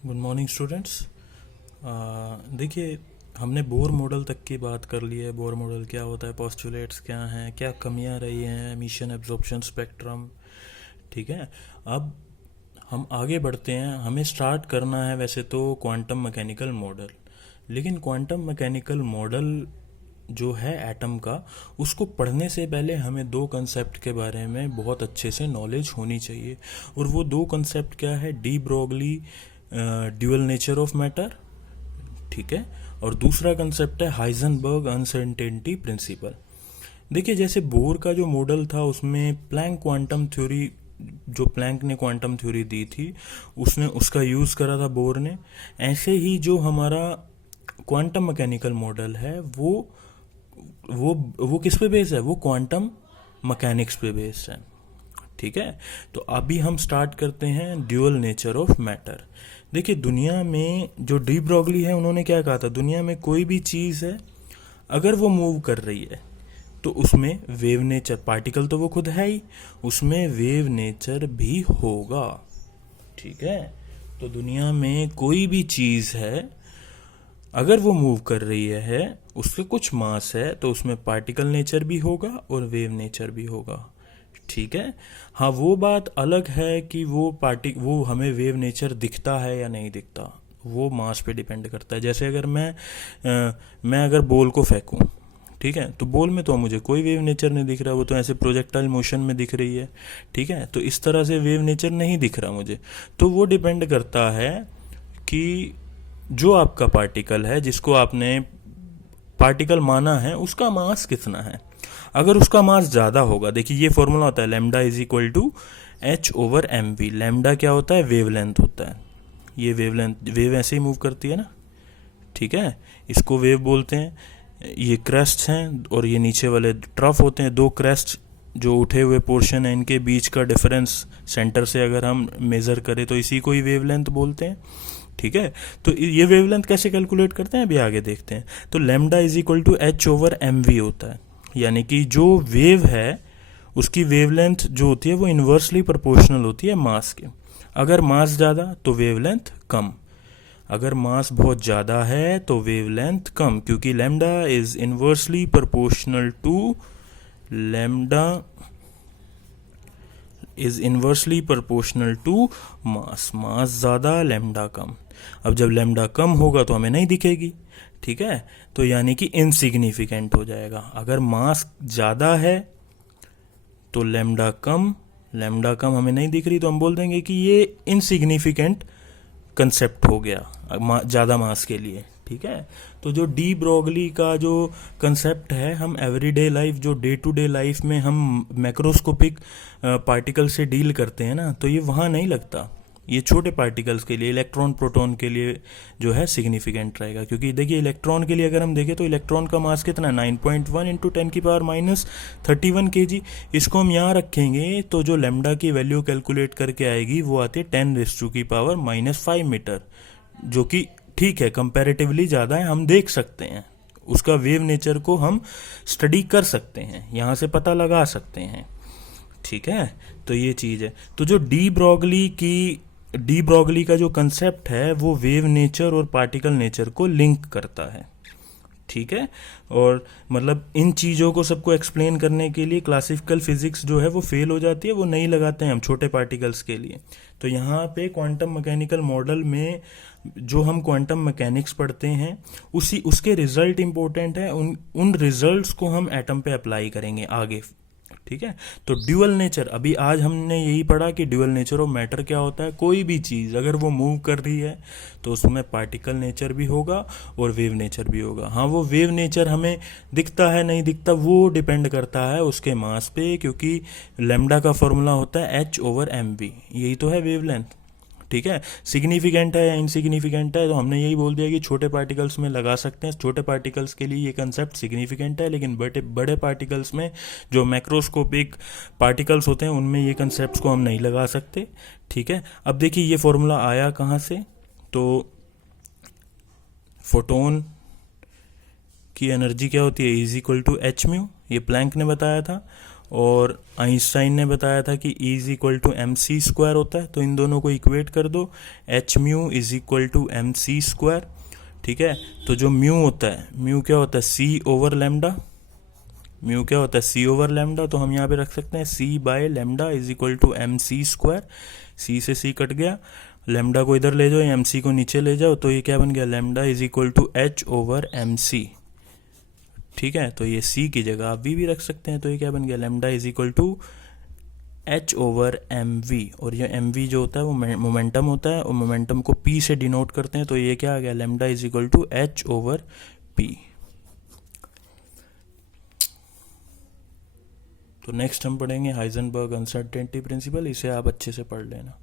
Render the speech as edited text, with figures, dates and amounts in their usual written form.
Good morning students. देखिए, हमने Bohr model तक की बात कर ली है। बोर मॉडल क्या होता है, पोस्टुलेट्स क्या हैं, क्या कमियां रही हैं, एमिशन एब्जॉर्प्शन स्पेक्ट्रम। ठीक है। अब हम आगे बढ़ते हैं। हमें स्टार्ट करना है वैसे तो क्वांटम मैकेनिकल मॉडल, लेकिन क्वांटम मैकेनिकल मॉडल जो है एटम का, उसको पढ़ने से पहले हमें दो कंसेप्ट के बारे में बहुत अच्छे से नॉलेज होनी चाहिए। और वो दो कंसेप्ट क्या है, de Broglie dual nature of matter, ठीक है, और दूसरा कंसेप्ट है हाइजेनबर्ग अनसर्टेनिटी प्रिंसिपल। देखिए, जैसे बोर का जो मॉडल था उसमें प्लैंक क्वांटम थ्योरी, जो प्लैंक ने क्वांटम थ्योरी दी थी, उसने उसका यूज़ करा था बोर ने। ऐसे ही जो हमारा क्वांटम मैकेनिकल मॉडल है वो किस पे बेस्ड है, वो क्वांटम मैकेनिक्स पे बेस्ड है। ठीक है। तो अभी हम स्टार्ट करते हैं ड्यूअल नेचर ऑफ मैटर। देखिए, दुनिया में जो डी ब्रोगली है उन्होंने क्या कहा था, दुनिया में कोई भी चीज़ है अगर वो मूव कर रही है तो उसमें वेव नेचर, पार्टिकल तो वो खुद है ही, उसमें वेव नेचर भी होगा। ठीक है। तो दुनिया में कोई भी चीज़ है अगर वो मूव कर रही है, उसके कुछ मास है, तो उसमें पार्टिकल नेचर भी होगा और वेव नेचर भी होगा। ठीक है। हाँ, वो बात अलग है कि वो हमें वेव नेचर दिखता है या नहीं दिखता, वो मास पे डिपेंड करता है। जैसे अगर मैं अगर बॉल को फेंकूं, ठीक है, तो बॉल में तो मुझे कोई वेव नेचर नहीं दिख रहा, वो तो ऐसे प्रोजेक्टाइल मोशन में दिख रही है। ठीक है। तो इस तरह से वेव नेचर नहीं दिख रहा मुझे। तो वो डिपेंड करता है कि जो आपका पार्टिकल है, जिसको आपने पार्टिकल माना है, उसका मास कितना है। अगर उसका मास ज़्यादा होगा, देखिए ये फॉर्मूला होता है lambda is equal to h over m v. Lambda क्या होता है, वेवलेंथ होता है। ये वेवलेंथ, वेव ऐसे ही मूव करती है ना, ठीक है, इसको वेव बोलते हैं। ये क्रेस्ट हैं और ये नीचे वाले ट्रफ होते हैं। दो क्रेस्ट जो उठे हुए पोर्शन है, इनके बीच का डिफरेंस सेंटर से अगर हम मेज़र करें तो इसी को ही वेवलेंथ बोलते हैं। ठीक है। तो ये वेवलेंथ कैसे कैलकुलेट करते हैं, अभी आगे देखते हैं। तो lambda is equal to h over m v होता है, यानी कि जो वेव है उसकी वेवलेंथ जो होती है वो इन्वर्सली प्रोपोर्शनल होती है मास के। अगर मास ज़्यादा तो वेवलेंथ कम, अगर मास बहुत ज़्यादा है तो वेवलेंथ कम, क्योंकि lambda is inversely proportional to lambda is inversely proportional to mass. Mass ज़्यादा, लैम्डा कम। अब जब लैम्डा कम होगा तो हमें नहीं दिखेगी। ठीक है। तो यानी कि इनसिग्निफिकेंट हो जाएगा। अगर मास ज़्यादा है तो लैम्डा कम हमें नहीं दिख रही, तो हम बोल देंगे कि ये इनसिग्निफिकेंट कंसेप्ट हो गया ज़्यादा मास के लिए। ठीक है। तो जो डी ब्रोगली का जो कंसेप्ट है, हम एवरीडे लाइफ, जो डे टू डे लाइफ में हम मैक्रोस्कोपिक पार्टिकल से डील करते हैं ना, तो ये वहाँ नहीं लगता। ये छोटे पार्टिकल्स के लिए, इलेक्ट्रॉन प्रोटॉन के लिए जो है सिग्निफिकेंट रहेगा। क्योंकि देखिए, इलेक्ट्रॉन के लिए अगर हम देखें तो इलेक्ट्रॉन का मास कितना है, 9.1 इंटू 10⁻31 kg। इसको हम यहाँ रखेंगे तो जो लेमडा की वैल्यू कैलकुलेट करके आएगी वो आती है 10⁻⁻5 मीटर, जो कि ठीक है, कंपैरेटिवली ज़्यादा है। हम देख सकते हैं उसका वेव नेचर को, हम स्टडी कर सकते हैं, यहाँ से पता लगा सकते हैं। ठीक है। तो ये चीज़ है। तो जो डी ब्रोगली का जो कंसेप्ट है वो वेव नेचर और पार्टिकल नेचर को लिंक करता है। ठीक है। और मतलब इन चीज़ों को सबको एक्सप्लेन करने के लिए क्लासिकल फिजिक्स जो है वो फेल हो जाती है, वो नहीं लगाते हैं हम छोटे पार्टिकल्स के लिए। तो यहाँ पे क्वांटम मैकेनिकल मॉडल में जो हम क्वांटम मैकेनिक्स पढ़ते हैं उसके रिजल्ट इंपॉर्टेंट है, उन रिजल्ट्स को हम एटम पे अप्लाई करेंगे आगे। ठीक है। तो ड्यूअल नेचर, अभी आज हमने यही पढ़ा कि ड्यूअल नेचर ऑफ मैटर क्या होता है। कोई भी चीज़ अगर वो मूव कर रही है तो उसमें पार्टिकल नेचर भी होगा और वेव नेचर भी होगा। हाँ, वो वेव नेचर हमें दिखता है नहीं दिखता, वो डिपेंड करता है उसके मास पे, क्योंकि लैम्डा का फॉर्मूला होता है एच ओवर एम वी, यही तो है वेवलेंथ। ठीक है। सिग्निफिकेंट है या इनसिग्निफिकेंट है, तो हमने यही बोल दिया कि छोटे पार्टिकल्स में लगा सकते हैं। छोटे पार्टिकल्स के लिए ये कंसेप्ट सिग्निफिकेंट है, लेकिन बड़े बड़े पार्टिकल्स में, जो मैक्रोस्कोपिक पार्टिकल्स होते हैं, उनमें ये कंसेप्ट को हम नहीं लगा सकते। ठीक है। अब देखिए ये फॉर्मूला आया कहाँ से, तो फोटोन की एनर्जी क्या होती है, is equal to h mu, ये प्लैंक ने बताया था। और आइंस्टाइन ने बताया था कि E is equal to m c square होता है, तो इन दोनों को इक्वेट कर दो, h mu is equal to m c square. ठीक है, तो जो म्यू होता है, म्यू क्या होता है, सी ओवर लेमडा, म्यू क्या होता है, सी ओवर लेमडा, तो हम यहाँ पे रख सकते हैं c by lambda is equal to m c square. C से सी कट गया, लेमडा को इधर ले जाओ, एम सी को नीचे ले जाओ, तो ये क्या बन गया, lambda is equal to h over m c. ठीक है, तो ये सी की जगह आप वी भी रख सकते हैं, तो ये क्या बन गया, lambda is equal to h over m v. और ये एम वी जो होता है वो मोमेंटम होता है, और मोमेंटम को पी से डिनोट करते हैं, तो ये क्या आ गया, lambda is equal to h over p. तो नेक्स्ट हम पढ़ेंगे हाइजेनबर्ग अनसर्टेनिटी प्रिंसिपल, इसे आप अच्छे से पढ़ लेना।